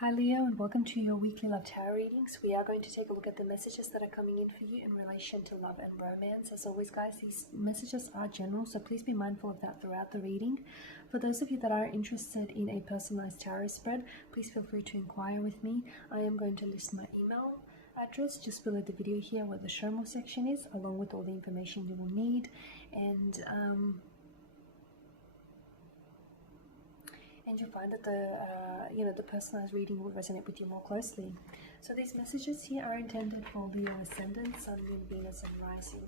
Hi Leo, and welcome to your weekly love tarot readings. We are going to take a look at the messages that are coming in for you in relation to love and romance. As always, guys, these messages are general, so please be mindful of that throughout the reading. For those of you that are interested in a personalized tarot spread, please feel free to inquire with me. I am going to list my email address just below the video here where the show more section is, along with all the information you will need. And you'll find that the personalized reading will resonate with you more closely. So these messages here are intended for Leo ascendant, Sun, Moon, Venus, and Rising.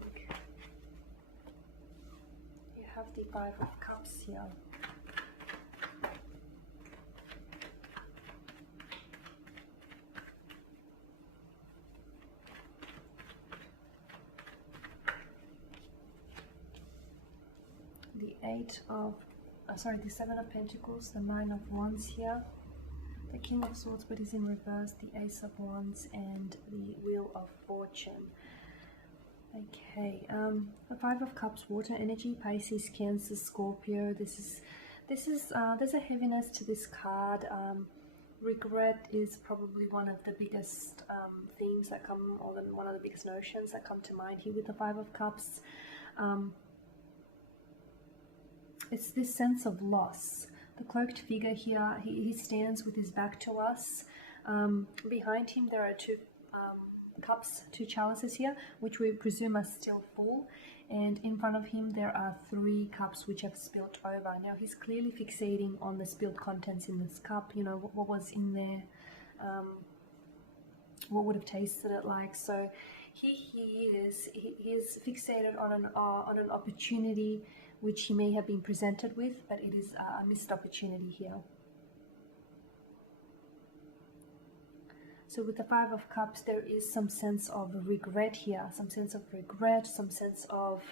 You have the Five of Cups here. The Seven of Pentacles, the Nine of Wands here, the King of Swords but is in reverse, the Ace of Wands, and the Wheel of Fortune. Okay, the Five of Cups, water energy, Pisces, Cancer, Scorpio. There's a heaviness to this card. Regret is probably one of the biggest themes that come, or one of the biggest notions that come to mind here with the Five of Cups. It's this sense of loss. The cloaked figure here, he stands with his back to us. Behind him there are two cups, two chalices here, which we presume are still full. And in front of him there are three cups which have spilt over. Now he's clearly fixating on the spilled contents in this cup. You know, what was in there, what would have tasted it like. So he is fixated on an opportunity which he may have been presented with, but it is a missed opportunity here. So with the Five of Cups, there is some sense of regret here, some sense of regret, some sense of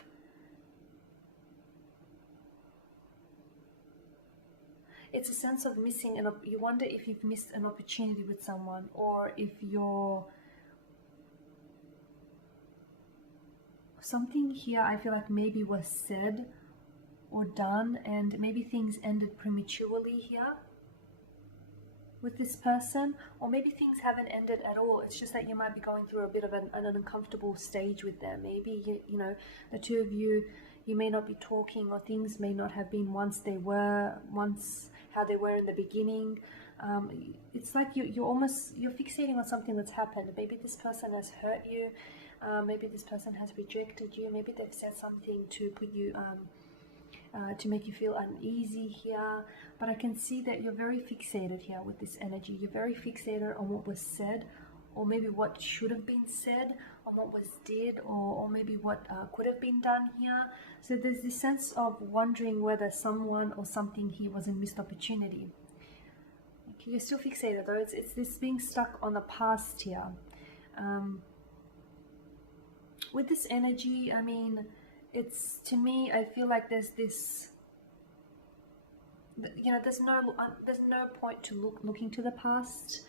it's a sense of missing, and you wonder if you've missed an opportunity with someone, or if you're something here. I feel like maybe was said or done, and maybe things ended prematurely here with this person, or maybe things haven't ended at all. It's just that you might be going through a bit of an uncomfortable stage with them. Maybe you know, the two of you may not be talking, or things may not have been once how they were in the beginning. It's like you're fixating on something that's happened. Maybe this person has hurt you, maybe this person has rejected you, maybe they've said something to put you to make you feel uneasy here. But I can see that you're very fixated here with this energy. You're very fixated on what was said, or maybe what should have been said, on what was did, or maybe what could have been done here. So there's this sense of wondering whether someone or something here was a missed opportunity. Okay, you're still fixated though. It's this being stuck on the past here. With this energy, I mean, it's, to me, I feel like there's this, you know, there's no point to looking to the past.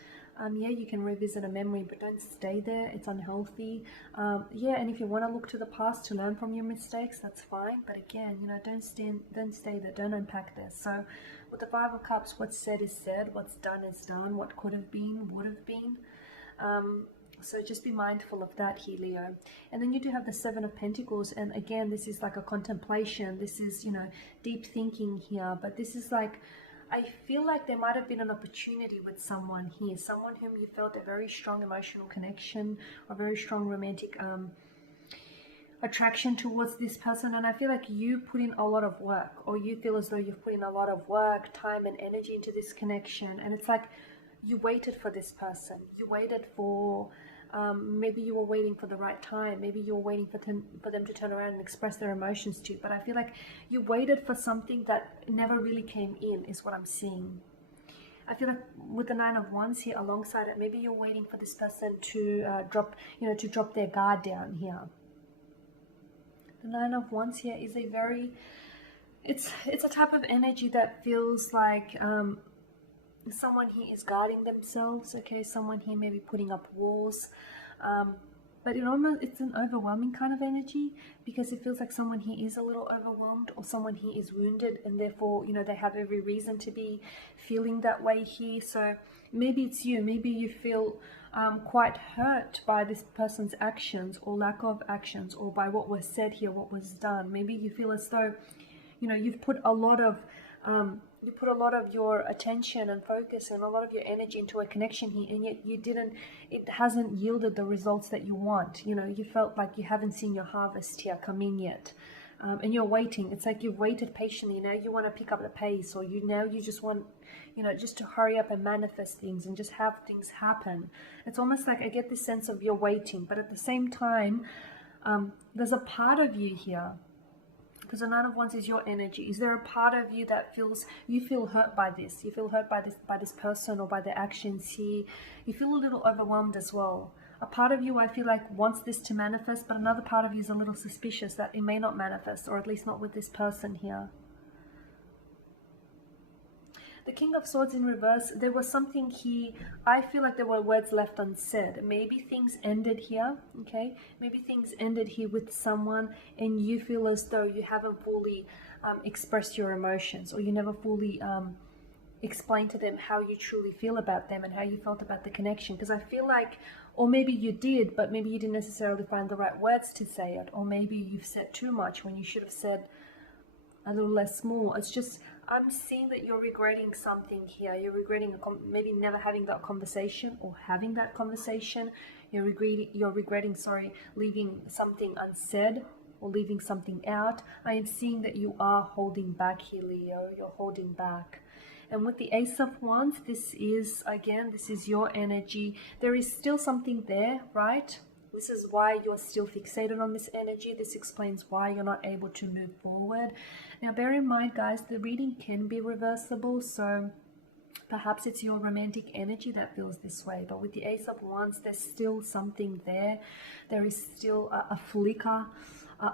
Yeah, you can revisit a memory, but don't stay there. It's unhealthy. Yeah, and if you want to look to the past to learn from your mistakes, that's fine. But again, you know, don't stay there. Don't unpack this. So with the Five of Cups, what's said is said. What's done is done. What could have been would have been. So just be mindful of that here, Leo. And then you do have the Seven of Pentacles, and again, this is like a contemplation. This is, you know, deep thinking here. But this is like, I feel like there might have been an opportunity with someone here, someone whom you felt a very strong emotional connection, or very strong romantic attraction towards this person. And I feel like you put in a lot of work, or you feel as though you've put in a lot of work, time and energy into this connection. And it's like you waited for this person. You waited for, maybe you were waiting for the right time. Maybe you were waiting for them to turn around and express their emotions to you. But I feel like you waited for something that never really came in, is what I'm seeing. I feel like with the Nine of Wands here alongside it, maybe you're waiting for this person to drop their guard down here. The Nine of Wands here is a very, it's a type of energy that feels like someone here is guarding themselves. Okay, someone here may be putting up walls, but it's an overwhelming kind of energy, because it feels like someone here is a little overwhelmed, or someone here is wounded, and therefore, you know, they have every reason to be feeling that way here. So Maybe it's you. Maybe you feel quite hurt by this person's actions or lack of actions, or by what was said here, what was done. Maybe you feel as though, you've put a lot of your attention and focus and a lot of your energy into a connection here, and yet it hasn't yielded the results that you want. You felt like you haven't seen your harvest here come in yet. And you're waiting. It's like you've waited patiently. Now you want to pick up the pace, or you just want, just to hurry up and manifest things and just have things happen. It's almost like I get this sense of you're waiting, but at the same time, there's a part of you here, because the Nine of Wands is your energy. Is there a part of you that you feel hurt by this? You feel hurt by this person or by the actions here. You feel a little overwhelmed as well. A part of you, I feel like, wants this to manifest, but another part of you is a little suspicious that it may not manifest, or at least not with this person here. The King of Swords in reverse, there was something here. I feel like there were words left unsaid. Maybe things ended here, okay? Maybe things ended here with someone, and you feel as though you haven't fully expressed your emotions, or you never fully explain to them how you truly feel about them and how you felt about the connection. Because I feel like, or maybe you did, but maybe you didn't necessarily find the right words to say it, or maybe you've said too much when you should have said a little less more. It's just, I'm seeing that you're regretting something here. You're regretting maybe never having that conversation, or having that conversation. You're regretting, leaving something unsaid or leaving something out. I am seeing that you are holding back here, Leo. You're holding back. And with the Ace of Wands, this is your energy. There is still something there, right? This is why you're still fixated on this energy. This explains why you're not able to move forward. Now, bear in mind, guys, the reading can be reversible. So perhaps it's your romantic energy that feels this way. But with the Ace of Wands, there's still something there. There is still a flicker,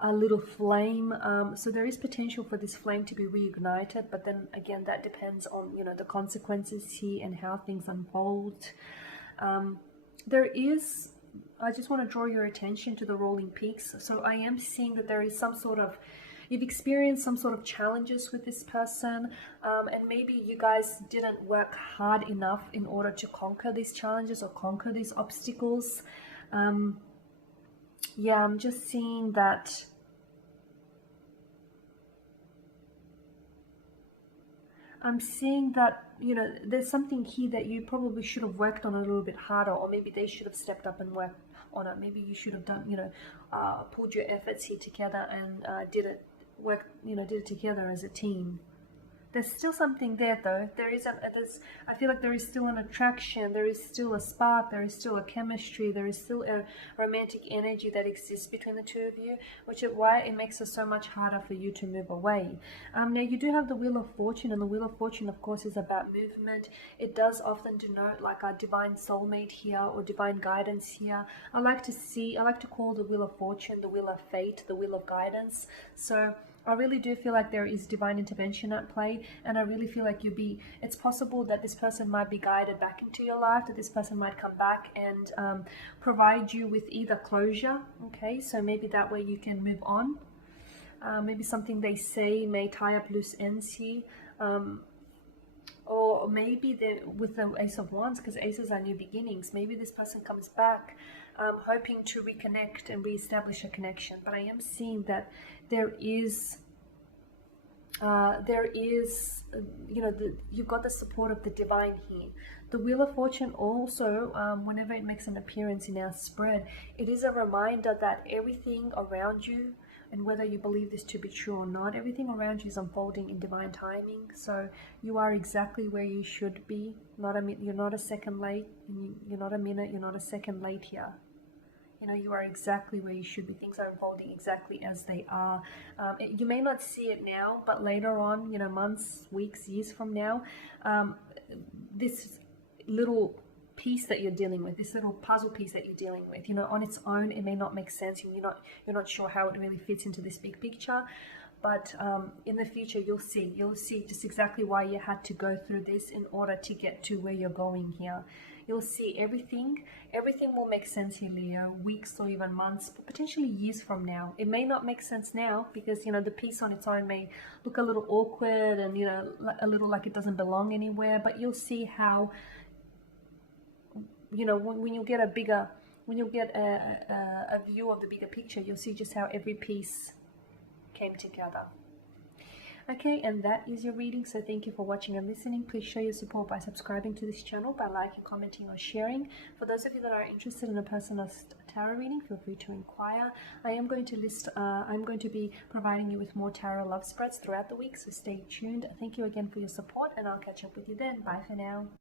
a little flame. So there is potential for this flame to be reignited, but then again, that depends on the consequences here and how things unfold. I just want to draw your attention to the rolling peaks. So I am seeing that there is you've experienced some sort of challenges with this person, and maybe you guys didn't work hard enough in order to conquer these challenges or conquer these obstacles. Yeah, I'm just seeing that there's something here that you probably should have worked on a little bit harder, or maybe they should have stepped up and worked on it. Maybe you should have done, pulled your efforts here together and did it together as a team. There's still something there, though. I feel like there is still an attraction, there is still a spark, there is still a chemistry, there is still a romantic energy that exists between the two of you, which is why it makes it so much harder for you to move away. Now, you do have the Wheel of Fortune, and the Wheel of Fortune, of course, is about movement. It does often denote like a divine soulmate here, or divine guidance here. I like to call the Wheel of Fortune the Wheel of Fate, the Wheel of Guidance. So I really do feel like there is divine intervention at play, and I really feel like it's possible that this person might be guided back into your life, that this person might come back and provide you with either closure, okay, so maybe that way you can move on. Maybe something they say may tie up loose ends here, or maybe with the Ace of Wands, because aces are new beginnings, maybe this person comes back hoping to reconnect and reestablish a connection. But I am seeing that you've got the support of the divine here. The Wheel of Fortune also, whenever it makes an appearance in our spread, it is a reminder that everything around you, and whether you believe this to be true or not, everything around you is unfolding in divine timing. So you are exactly where you should be. You're not a second late, you're not a minute, you're not a second late here. You are exactly where you should be. Things are unfolding exactly as they are. You may not see it now, but later on, months, weeks, years from now, this little piece that you're dealing with, this little puzzle piece that you're dealing with, on its own, it may not make sense. You're not sure how it really fits into this big picture. But in the future, you'll see just exactly why you had to go through this in order to get to where you're going here. You'll see everything will make sense here, Leo, weeks or even months, but potentially years from now. It may not make sense now because, the piece on its own may look a little awkward and, a little like it doesn't belong anywhere, but you'll see how you know, when you get a bigger, when you get a view of the bigger picture, you'll see just how every piece came together. Okay, and that is your reading. So thank you for watching and listening. Please show your support by subscribing to this channel, by liking, commenting, or sharing. For those of you that are interested in a personalized tarot reading, feel free to inquire. I'm going to be providing you with more tarot love spreads throughout the week, so stay tuned. Thank you again for your support, and I'll catch up with you then. Bye for now.